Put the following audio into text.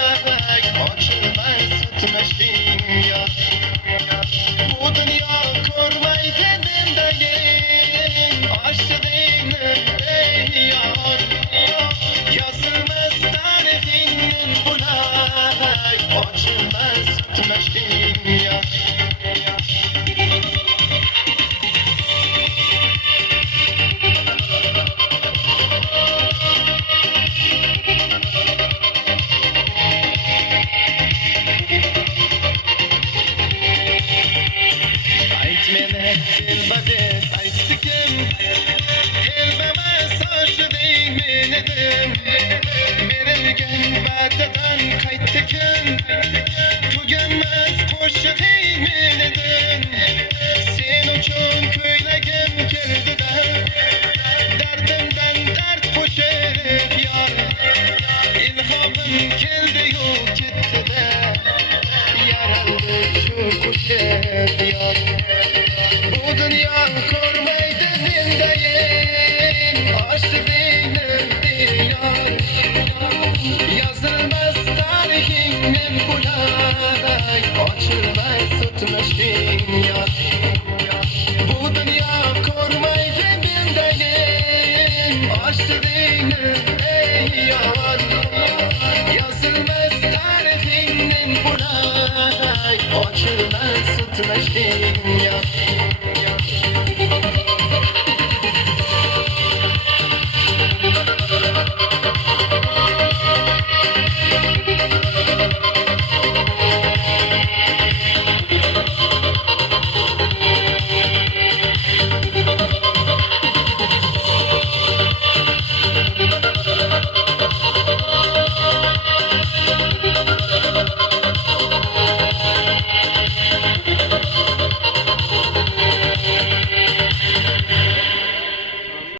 açılmaz tutmuştum ya. Bu dünya ko'rmaydi mendayim, aşkın ey yar. Yazılmaz tarixing bulay, açılmaz tutmuştum ya. Aytmeni dilbade aytdikim, elbeme saçding menidim. Berilgan va'dadan qaytdikim, tuganmas qo'shig'ing menidim. Sen uchun ko'ylagim kirdida, dardimdan dard qo'shib yor. İlhamım keldi-yu ketdi-da, yaraldi shu qo'shib yor. Bu dünya ko'rmaydi mendayim, aşkingni diyar. Yazılmaz tarixingni bulay, ochilmaz o'tmishing yod. Bu dünya ko'rmaydi mendayim, aşkingni ey yod. Yazılmaz tarixingni bulay, ochilmaz o'tmishing yod.